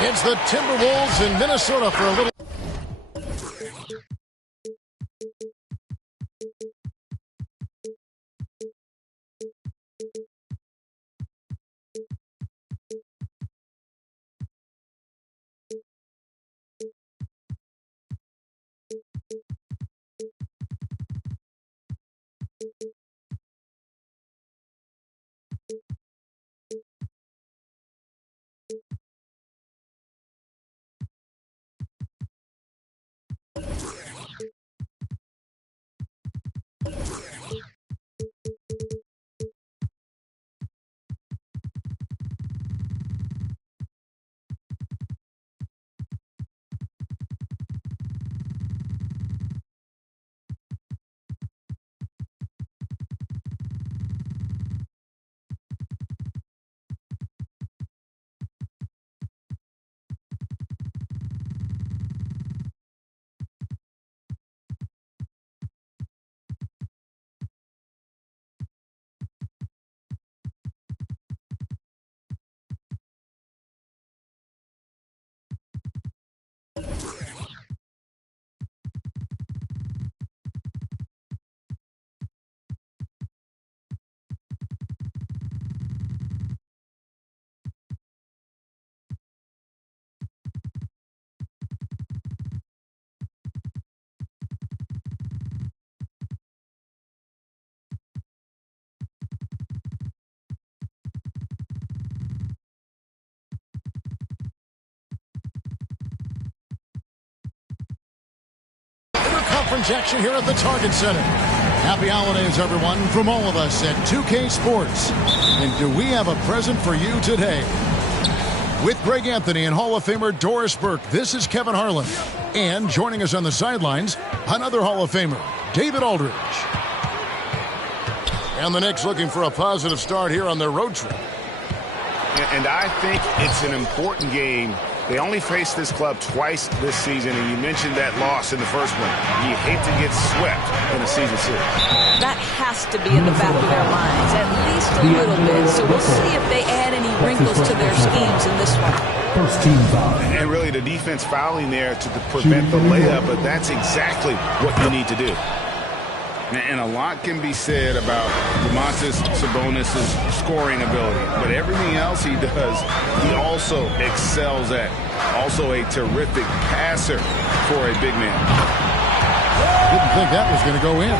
It's the Timberwolves in Minnesota for a little. Conference action here at the Target Center. Happy holidays, everyone, from all of us at 2K Sports. And do we have a present for you today? With Greg Anthony and Hall of Famer Doris Burke, this is Kevin Harlan. And joining us on the sidelines, another Hall of Famer, David Aldridge. And the Knicks looking for a positive start here on their road trip. And I think it's an important game. They only faced this club twice this season, and you mentioned that loss in the first one. You hate to get swept in a season series. That has to be in the back of their minds, at least a little bit. So we'll see if they add any wrinkles to their schemes in this one. First team foul. And really the defense fouling there to prevent the layup, but that's exactly what you need to do. And a lot can be said about Domantas Sabonis' scoring ability. But everything else he does, he also excels at. Also a terrific passer for a big man. Didn't think that was going to go in.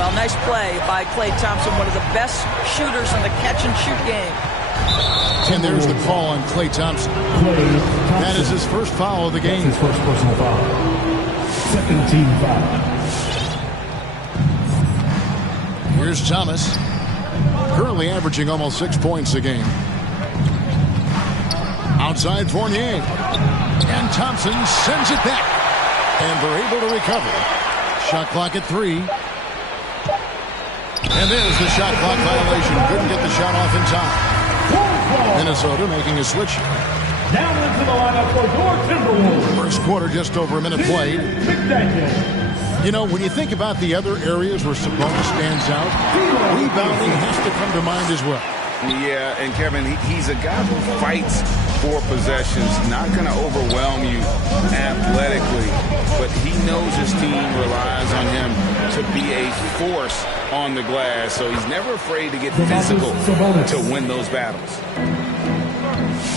Well, nice play by Klay Thompson, one of the best shooters in the catch-and-shoot game. And there's the call on Klay Thompson. That is his first foul of the game. His first personal foul. Second team foul. Here's Thomas, currently averaging almost 6 points a game. Outside Fournier. And Thompson sends it back. And they're able to recover. Shot clock at 3. And there's the shot clock violation. Couldn't get the shot off in time. Minnesota making a switch. Down into the lineup for your Timberwolves. First quarter, just over a minute played. McDaniel. You know, when you think about the other areas where Sabonis stands out, rebounding has to come to mind as well. Yeah, and Kevin, he's a guy who fights for possessions, not going to overwhelm you athletically, but he knows his team relies on him to be a force on the glass, so he's never afraid to get physical to win those battles.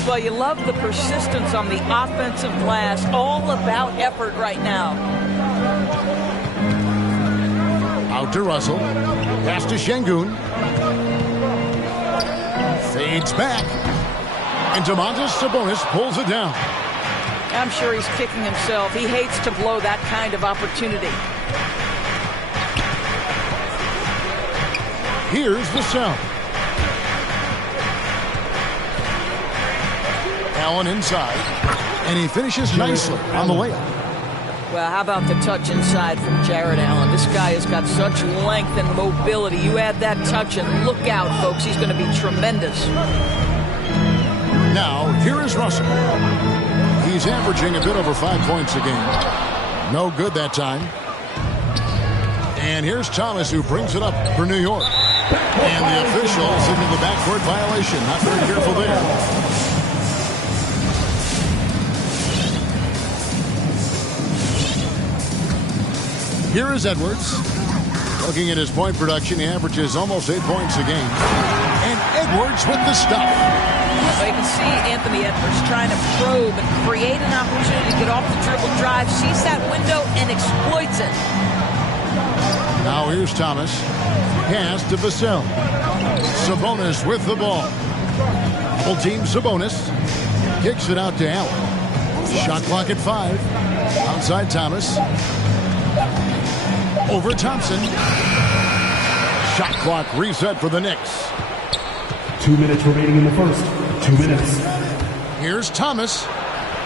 Well, you love the persistence on the offensive glass, all about effort right now. Out to Russell. Pass to Şengün. Fades back. And Domantas Sabonis pulls it down. I'm sure he's kicking himself. He hates to blow that kind of opportunity. Here's the sound. Allen inside. And he finishes nicely on the layup. Well, how about the touch inside from Jarrett Allen? This guy has got such length and mobility. You add that touch and look out, folks. He's going to be tremendous. Now, here is Russell. He's averaging a bit over 5 points a game. No good that time. And here's Thomas, who brings it up for New York. And the official signaled the backcourt violation. Not very careful there. Here is Edwards. Looking at his point production, he averages almost 8 points a game. And Edwards with the stop. So you can see Anthony Edwards trying to probe and create an opportunity to get off the dribble drive, sees that window, and exploits it. Now here's Thomas. Pass to Vassell. Sabonis with the ball. Full team Sabonis. Kicks it out to Allen. Shot clock at 5. Outside Thomas. Over Thompson. Shot clock reset for the Knicks. 2 minutes remaining in the first. 2 minutes. Here's Thomas.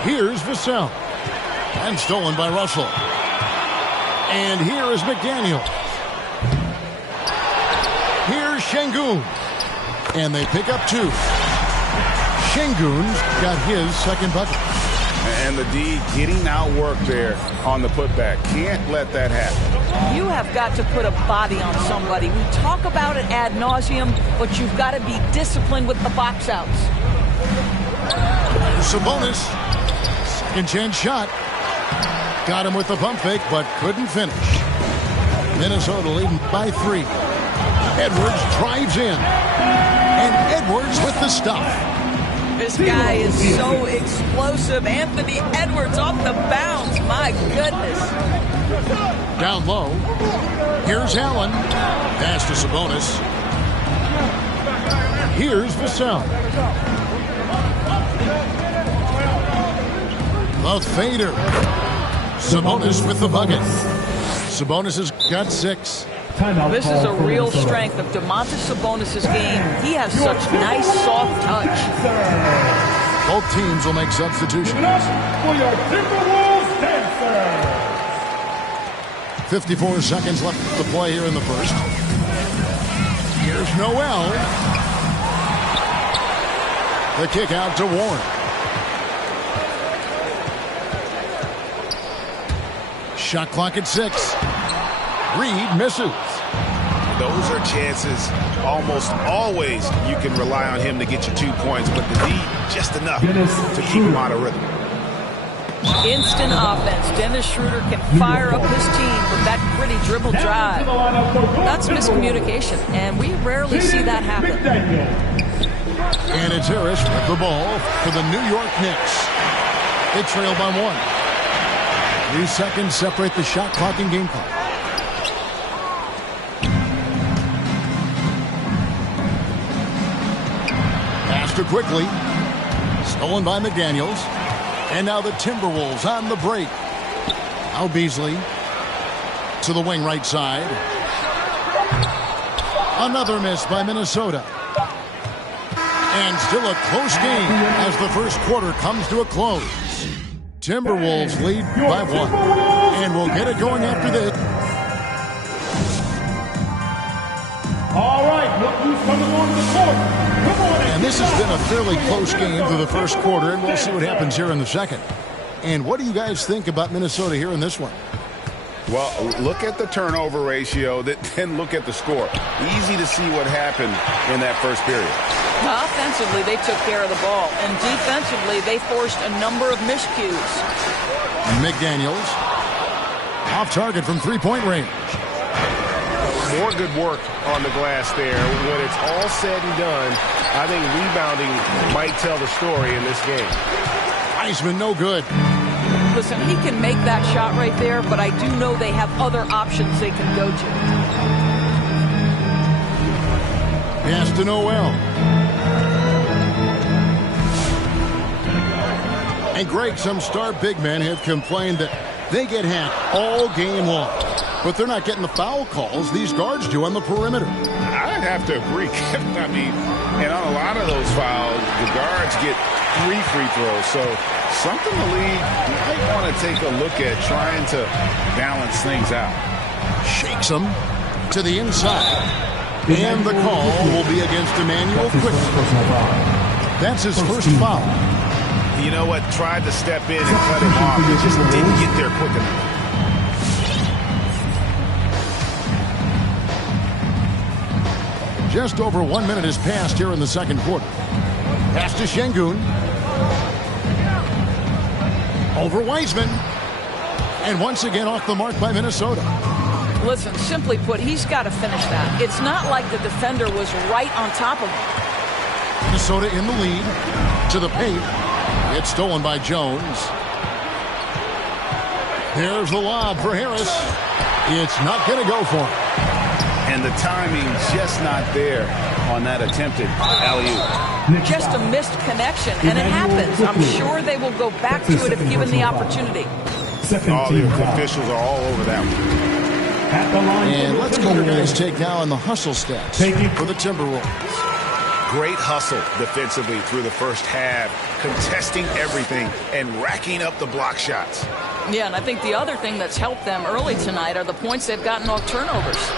Here's Vassell. And stolen by Russell. And here is McDaniel. Here's Şengün. And they pick up 2. Şengün got his second bucket. And the D getting outworked there on the putback. Can't let that happen. You have got to put a body on somebody. We talk about it ad nauseum, but you've got to be disciplined with the box outs. Sabonis. Second chance shot. Got him with the pump fake, but couldn't finish. Minnesota leading by 3. Edwards drives in. And Edwards with the stop. This guy is so explosive. Anthony Edwards off the bounce. My goodness. Down low. Here's Allen. Pass to Sabonis. Here's Vassell. The fader. Sabonis with the bucket. Sabonis has got 6. This is a real strength of Domantas Sabonis' game. He has such nice, soft touch. Both teams will make substitutions. For your Timberwolves dancer. 54 seconds left to play here in the first. Here's Noel. The kick out to Warren. Shot clock at 6. Reed misses. Those are chances almost always you can rely on him to get you 2 points, but the D just enough to keep him out of rhythm. Instant offense. Dennis Schroeder can fire up his team with that gritty dribble drive. That's miscommunication, and we rarely see that happen. And it's Harris with the ball for the New York Knicks. They trail by 1. 3 seconds separate the shot clock and game clock. Quickly. Stolen by McDaniels. And now the Timberwolves on the break. Now Beasley to the wing right side. Another miss by Minnesota. And still a close game as the first quarter comes to a close. Timberwolves lead by 1. And we'll get it going after this. All right, look who's coming on the court. And this has been a fairly close game through the first quarter, and we'll see what happens here in the second. And what do you guys think about Minnesota here in this one? Well, look at the turnover ratio, then look at the score. Easy to see what happened in that first period. Offensively, they took care of the ball, and defensively, they forced a number of miscues. McDaniels off target from three-point range. More good work on the glass there. When it's all said and done, I think rebounding might tell the story in this game. Wiseman no good. Listen, he can make that shot right there, but I do know they have other options they can go to. Pass to Noel. And Greg, some star big men have complained that they get hacked all game long. But they're not getting the foul calls these guards do on the perimeter. I'd have to agree. I mean, and on a lot of those fouls, the guards get 3 free throws. So something the league might want to take a look at, trying to balance things out. Shakes him to the inside. And the call will be against Emmanuel Quickly. That's his first foul. You know what? Tried to step in and cut him off. He just didn't get there quick enough. Just over 1 minute has passed here in the second quarter. Pass to Şengün. Over Wiseman. And once again off the mark by Minnesota. Listen, simply put, he's got to finish that. It's not like the defender was right on top of him. Minnesota in the lead. To the paint. It's stolen by Jones. Here's the lob for Harris. It's not going to go for him. And the timing just not there on that attempted alley-oop. Just a missed connection, and it happens. I'm sure they will go back to it if given the opportunity. All the officials are all over that one. At the line, and let's get your guys' take now on the hustle stats for the Timberwolves. Great hustle defensively through the first half, contesting everything and racking up the block shots. Yeah, and I think the other thing that's helped them early tonight are the points they've gotten off turnovers.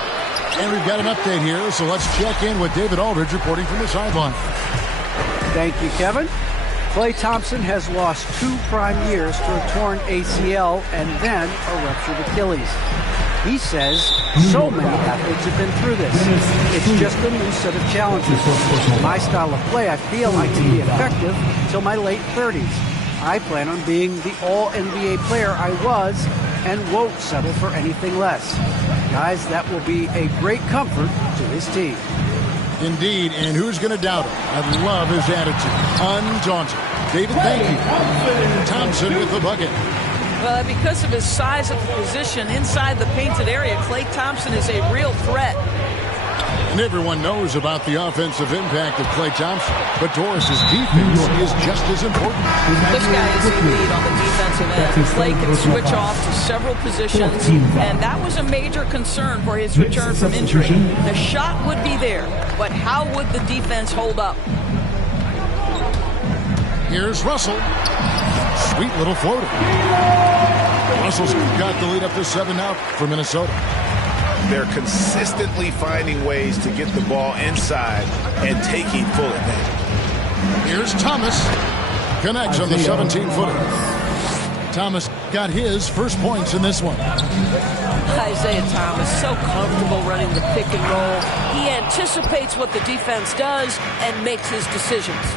And we've got an update here, so let's check in with David Aldridge reporting from the sideline. Thank you, Kevin. Klay Thompson has lost 2 prime years to a torn ACL and then a ruptured Achilles. He says so many athletes have been through this. It's just a new set of challenges. My style of play, I feel I can be effective until my late 30s. I plan on being the all-NBA player I was and won't settle for anything less. Guys, that will be a great comfort to his team. Indeed, and who's going to doubt him? I love his attitude. Undaunted. David, thank you. Thompson with the bucket. Well, because of his size of the position inside the painted area, Klay Thompson is a real threat. And everyone knows about the offensive impact of Klay Thompson, but Doris's defense is just as important. This guy is elite on the defensive end. Klay can switch off to several positions, and that was a major concern for his return from injury. The shot would be there, but how would the defense hold up? Here's Russell. Sweet little floater. Russell's got the lead up to 7 now for Minnesota. They're consistently finding ways to get the ball inside and taking full advantage. Here's Thomas. Connects on the 17-footer. Thomas got his first points in this one. Isaiah Thomas, so comfortable running the pick and roll. He anticipates what the defense does and makes his decisions.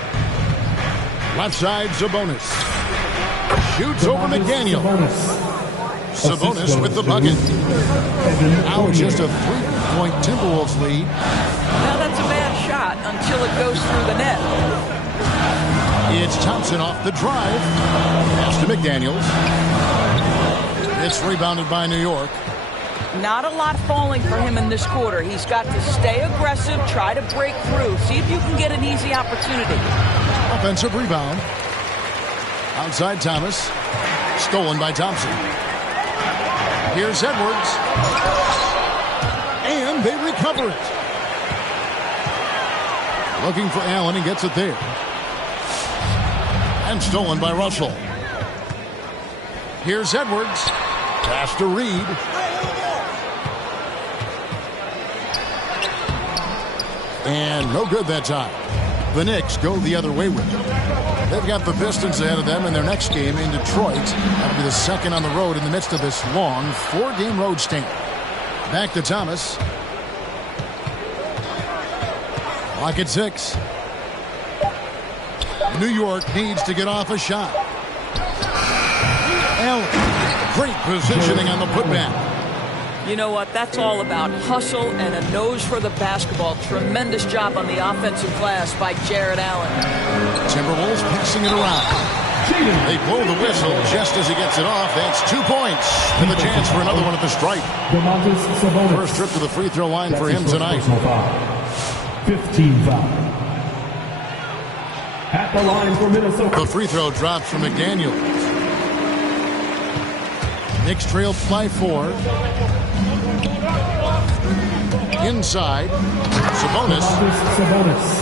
Left side, Sabonis. Shoots over McDaniel. Sabonis with the bucket. Now just a 3-point Timberwolves lead. Now that's a bad shot until it goes through the net. It's Thompson off the drive. Pass to McDaniels. It's rebounded by New York. Not a lot falling for him in this quarter. He's got to stay aggressive, try to break through, see if you can get an easy opportunity. Offensive rebound. Outside Thomas. Stolen by Thompson. Here's Edwards. And they recover it. Looking for Allen. He gets it there. And stolen by Russell. Here's Edwards. Pass to Reed. And no good that time. The Knicks go the other way with it. They've got the Pistons ahead of them in their next game in Detroit. That'll be the second on the road in the midst of this long 4-game road stint. Back to Thomas. Clock at 6. New York needs to get off a shot. Allen, great positioning on the putback. You know what? That's all about hustle and a nose for the basketball. Tremendous job on the offensive glass by Jared Allen. Timberwolves passing it around. They blow the whistle just as he gets it off. That's 2 points. And the chance for another one at the stripe. First trip to the free throw line for him tonight. 15 foul. At the line for Minnesota. The free throw drops from McDaniel. Knicks trailed by 4. Inside, Sabonis.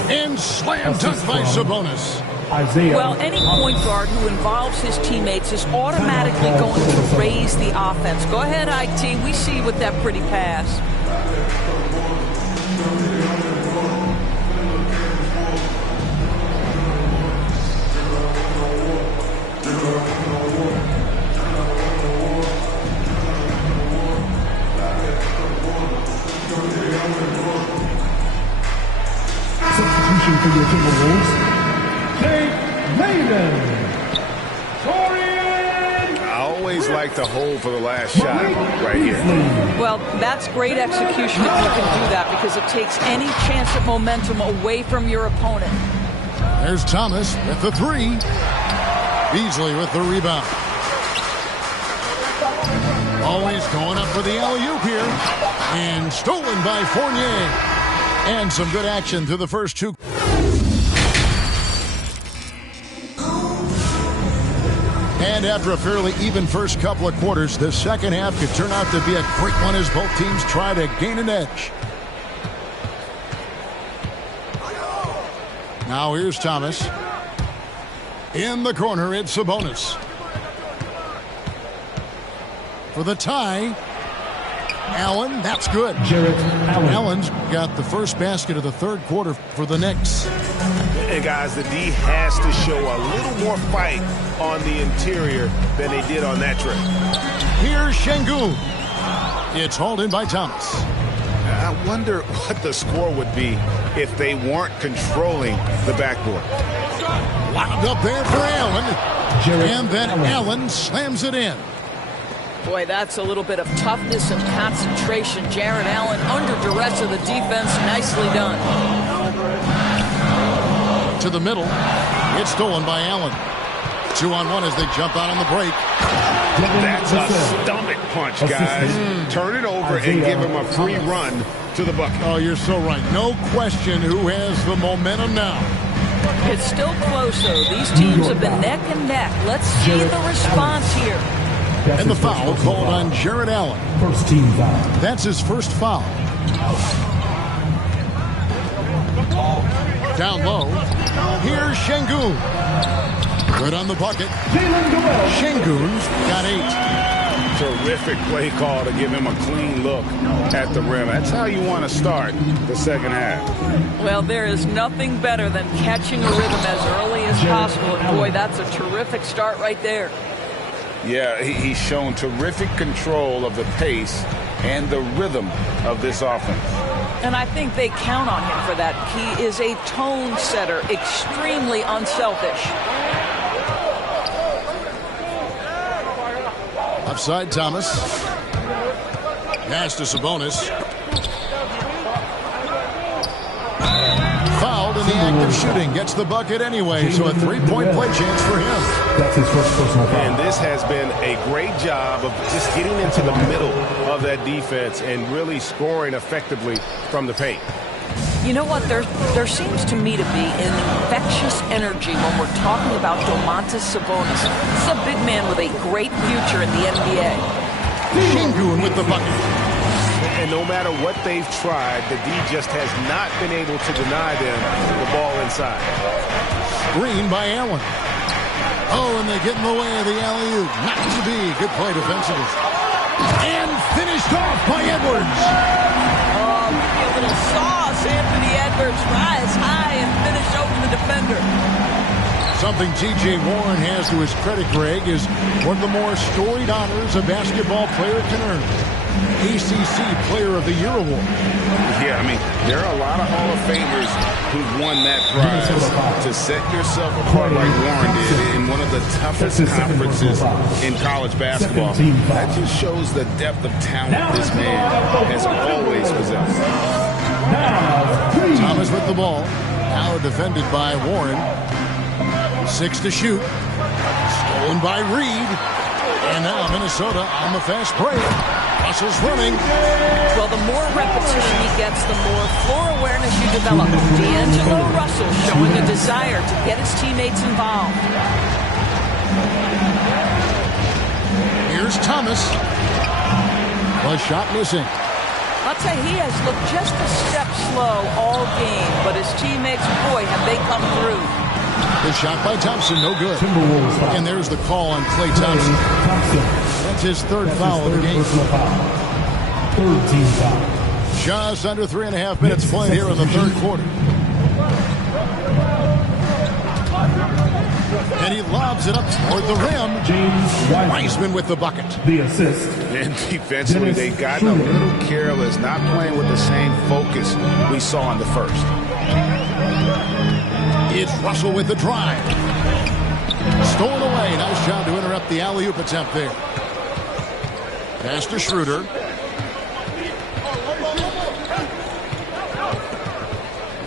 And slam dunk by Sabonis. Well, any point guard who involves his teammates is automatically going to raise the offense. Go ahead, IT. We see with that pretty pass. For your Timberwolves, Jake Layman. I always always like to hold for the last shot right here. Well, that's great execution if you can do that, because it takes any chance at momentum away from your opponent. There's Thomas with the three. Beasley with the rebound. Always going up for the alley-oop here. And stolen by Fournier. And some good action through the first two. And after a fairly even first couple of quarters, the second half could turn out to be a quick one as both teams try to gain an edge. Now here's Thomas. In the corner, it's Sabonis. For the tie, Allen, that's good. Jarrett Allen. Allen's got the first basket of the third quarter for the Knicks. And guys, the D has to show a little more fight on the interior than they did on that trip. Here's Şengün. It's hauled in by Thomas. I wonder what the score would be if they weren't controlling the backboard. Wound up there for Allen. Jarrett And then Allen. Allen slams it in. Boy, that's a little bit of toughness and concentration. Jarrett Allen under duress of the defense. Nicely done. To the middle. It's stolen by Allen. 2-on-1 as they jump out on the break. That's a stomach punch, guys. Turn it over and give him a free run to the bucket. Oh, you're so right. No question who has the momentum now. It's still close, though. These teams have been neck and neck. Let's see the response here. And the foul called on Jarrett Allen. First team foul. That's his first foul. Down low. Here's Şengün. Good on the bucket. Şengün's got 8. Terrific play call to give him a clean look at the rim. That's how you want to start the second half. Well, there is nothing better than catching a rhythm as early as possible. And boy, that's a terrific start right there. Yeah, he's shown terrific control of the pace and the rhythm of this offense. And I think they count on him for that. He is a tone setter, extremely unselfish. Upside Thomas. Pass to Sabonis. Fouled in the act of shooting. Gets the bucket anyway, so a three-point play chance for him. That's his first personal foul. And this has been a great job of just getting into the middle of that defense and really scoring effectively from the paint. You know what? There seems to me to be an infectious energy when we're talking about Domantas Sabonis. This is a big man with a great future in the NBA. Şengün with the bucket. And no matter what they've tried, the D just has not been able to deny them the ball inside. Screen by Allen. Oh, and they get in the way of the alley-oop. Not to be. Good play defensively. And finished off by Edwards. Oh, a little sauce. Anthony Edwards rise high and finish over the defender. Something T.J. Warren has to his credit, Greg, is one of the more storied honors a basketball player can earn. ACC Player of the Year award. Yeah, I mean, there are a lot of Hall of Famers who've won that prize. To set yourself apart like Warren did in one of the toughest conferences in college basketball, that just shows the depth of talent this man has always possessed. Thomas with the ball. Now defended by Warren. 6 to shoot. Stolen by Reed. And now Minnesota on the fast break. Russell's running. Well, the more repetition he gets, the more floor awareness you develop. D'Angelo Russell showing a desire to get his teammates involved. Here's Thomas. A shot missing. I'll tell you, he has looked just a step slow all game, but his teammates, boy, have they come through. The shot by Thompson, no good. Timberwolves foul. And there's the call on Klay Thompson. That's his third foul of the game. Third team foul. Just under 3.5 minutes played here in the third quarter. And he lobs it up toward the rim. James Wiseman with the bucket. The assist. And defensively, they've gotten a little careless, not playing with the same focus we saw in the first. It's Russell with the drive. Stolen away. Nice job to interrupt the alley-oop attempt there. Pass to Schroeder.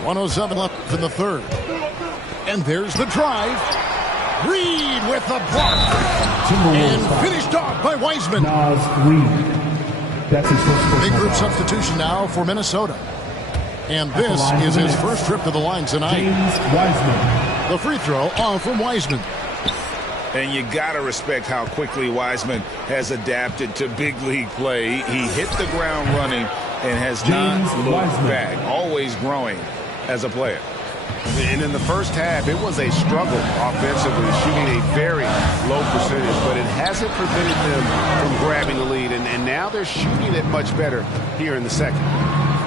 .107 left in the third. And there's the drive. Reed with the block. And finished off by Wiseman. Naz Reed. That's his first Big group foul. substitution now for Minnesota. And this is his first trip to the line tonight. James Wiseman. The free throw off from Wiseman. And you got to respect how quickly Wiseman has adapted to big league play. He hit the ground running and has not looked back. Always growing as a player. And in the first half, it was a struggle offensively, shooting a very low percentage, but it hasn't prevented them from grabbing the lead. And now they're shooting it much better here in the second.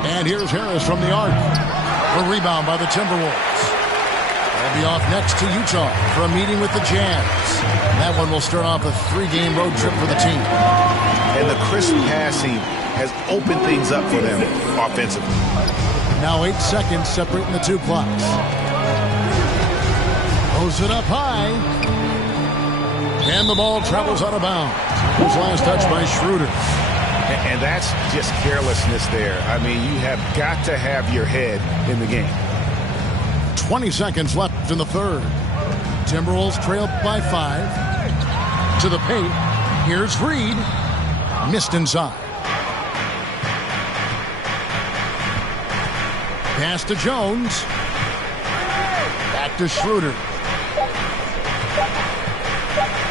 And here's Harris from the arc. A rebound by the Timberwolves. They'll be off next to Utah for a meeting with the Jazz. That one will start off a 3-game road trip for the team. And the crisp passing has opened things up for them offensively. Now 8 seconds separating the two clocks. Throws it up high. And the ball travels out of bounds. His last touch by Schroeder. And that's just carelessness there. I mean, you have got to have your head in the game. 20 seconds left in the third. Timberwolves trail by 5. To the paint. Here's Reed. Missed inside. Pass to Jones. Back to Schroeder.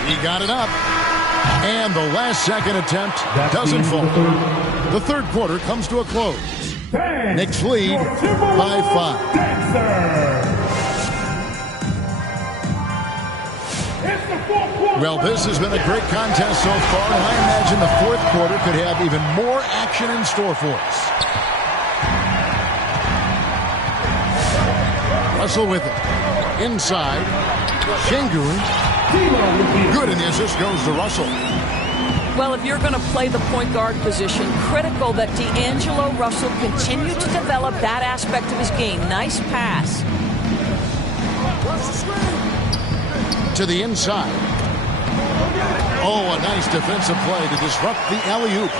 He got it up. And the last second attempt doesn't fall. The third quarter comes to a close. Knicks lead by 5. Well, this has been a great contest so far, and I imagine the fourth quarter could have even more action in store for us. Russell with it. Inside. Şengün. Good, and the assist goes to Russell. Well, if you're going to play the point guard position, critical that D'Angelo Russell continue to develop that aspect of his game. Nice pass. To the inside. Oh, a nice defensive play to disrupt the alley-oop.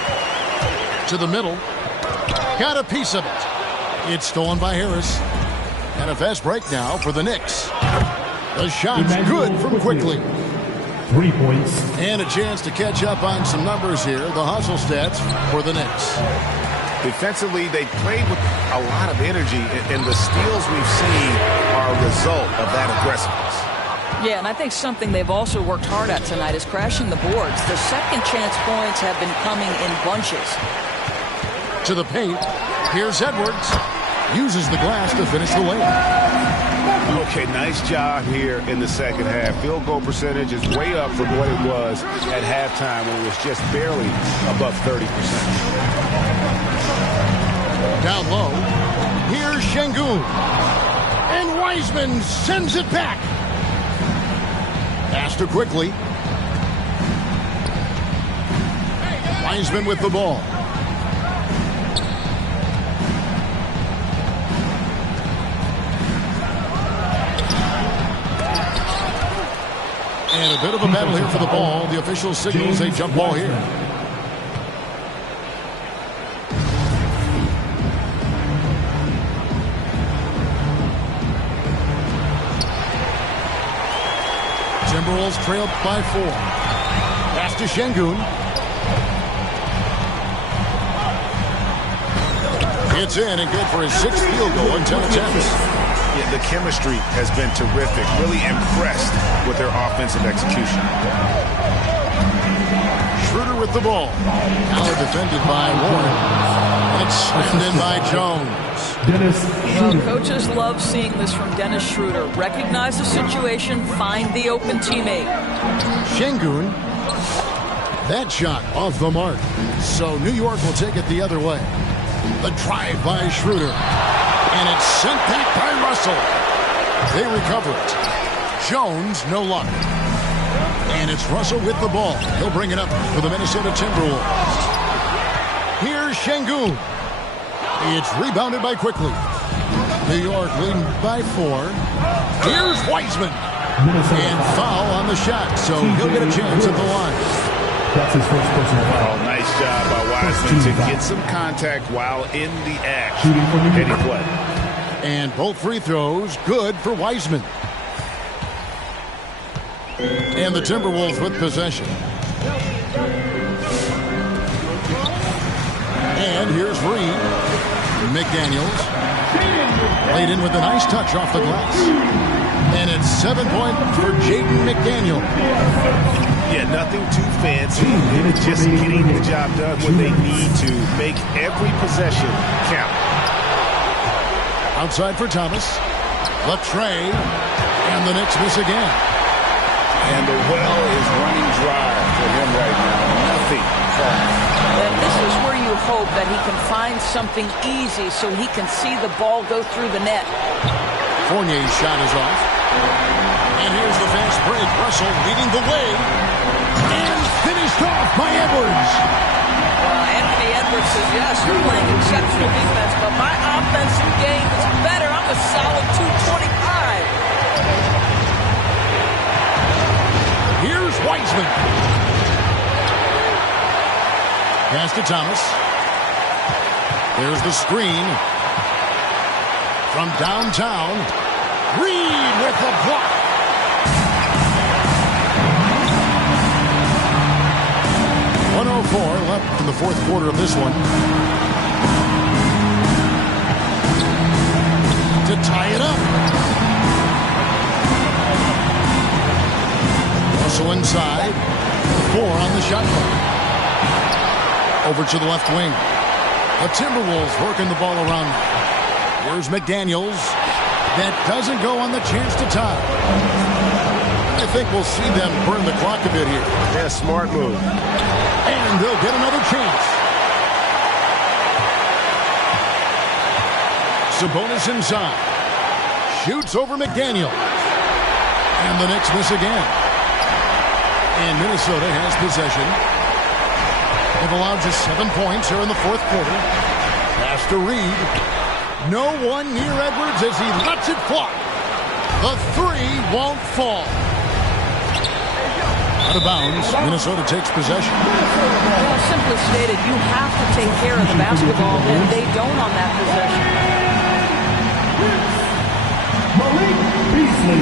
To the middle. Got a piece of it. It's stolen by Harris. And a fast break now for the Knicks. The shot's good from Quickly. 3 points. And a chance to catch up on some numbers here. The hustle stats for the Knicks. Defensively, they played with a lot of energy, and the steals we've seen are a result of that aggressiveness. Yeah, and I think something they've also worked hard at tonight is crashing the boards. Their second chance points have been coming in bunches. To the paint. Here's Edwards. Uses the glass to finish the layup. Okay, nice job here in the second half. Field goal percentage is way up from what it was at halftime when it was just barely above 30%. Down low. Here's Şengün. And Wiseman sends it back. Pass to Quickly. Wiseman with the ball. And a bit of a battle here for the ball. The official signals a jump ball here. Timberwolves trailed by 4. Pass to Şengün. It's in and good for his 6th field goal in 10 attempts. Yeah, the chemistry has been terrific. Really impressed with their offensive execution. Schroeder with the ball. Now defended by Warren. And it's slammed in by Jones. Well, coaches love seeing this from Dennis Schroeder. Recognize the situation, find the open teammate. Şengün. That shot off the mark. So New York will take it the other way. The drive by Schroeder. And it's sent back by Russell. They recover it. Jones, no luck. And it's Russell with the ball. He'll bring it up for the Minnesota Timberwolves. Here's Şengün. It's rebounded by Quickly. New York leading by 4. Here's Wiseman. And foul on the shot, so he'll get a chance at the line. That's his first personal foul. Oh, nice job by Wiseman to get some contact while in the act. Shooting from the Heady play. And both free throws good for Wiseman. And the Timberwolves with possession. And here's Reed. McDaniels. Laid in with a nice touch off the glass. And it's 7 points for Jaden McDaniel. Yeah, nothing too fancy. It's just getting the job done when they need to. Make every possession count. Outside for Thomas. Latre. And the Knicks miss again. And the well is running dry for him right now. Nothing falling. And this is where you hope that he can find something easy so he can see the ball go through the net. Fournier's shot is off. And here's the fast break. Russell leading the way. And finished off by Edwards. Anthony Edwards says, yes, you're playing exceptional defense, but my offensive game is better. I'm a solid 225. Here's Wiseman. Pass to Thomas. There's the screen. From downtown. Reed with the block. .104 left in the fourth quarter of this one. To tie it up. Russell inside. 4 on the shot clock. Over to the left wing. The Timberwolves working the ball around. Here's McDaniels. That doesn't go on the chance to tie. I think we'll see them burn the clock a bit here. Yeah, smart move. And they'll get another chance. Sabonis inside. Shoots over McDaniel. And the Knicks miss again. And Minnesota has possession. They've allowed just 7 points here in the fourth quarter. Pass to Reed. No one near Edwards as he lets it fly. The three won't fall. Out of bounds, Minnesota takes possession. Well, simply stated, you have to take care of the basketball, and they don't on that possession. Malik Beasley.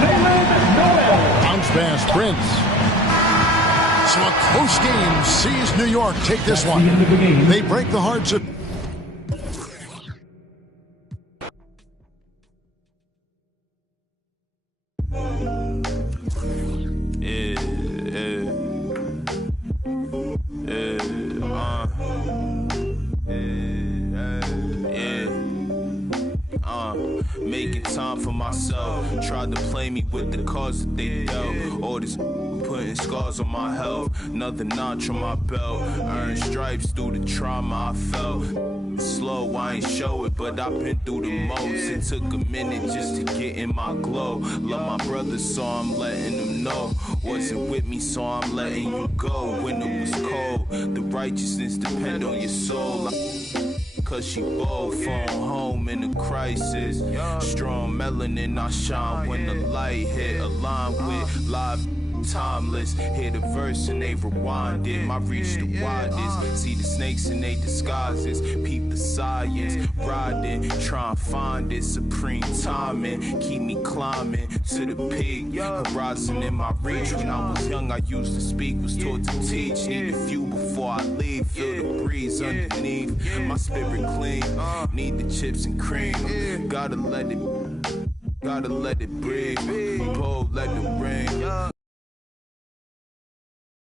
Jalen Noel. Bounce pass, Prince. So a close game sees New York take this one. They break the hearts of... Making time for myself. Tried to play me with the cards that they dealt. All this putting scars on my health. Another notch on my belt. Earned stripes through the trauma I felt. Slow, I ain't show it, but I've been through the most. It took a minute just to get in my glow. Love my brothers, so I'm letting them know. Wasn't with me, so I'm letting you go. When it was cold, the righteousness depend on your soul. Cause she bold, phone home in a crisis. Strong melanin, I shine when the light hit. Aligned with live timeless. Hit a verse and they rewind it. My reach the widest. See the snakes in they disguises. Peep the science. Riding, try and find it. Supreme timing. Keep me climbing to the peak. Horizon in my reach. When I was young, I used to speak. Was taught to teach. Need a few before I leave. Feel the breeze underneath. My spirit clean. Need the chips and cream. Gotta let it breathe. Pull, let it ring.